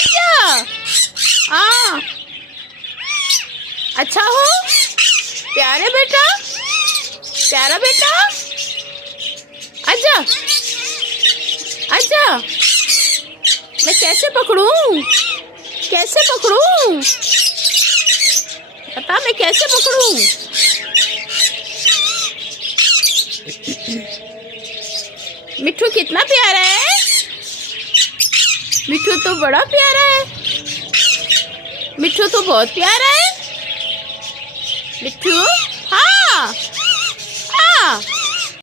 आजा। हाँ, अच्छा हो, प्यारे बेटा, प्यारा बेटा, आजा आजा। मैं कैसे पकड़ूं, कैसे पकड़ूं, बता मैं कैसे पकड़ूं। मिट्ठू कितना प्यारा है, मिट्ठू तो बड़ा प्यारा है, मिट्ठू तो बहुत प्यारा है। मिट्ठू, हाँ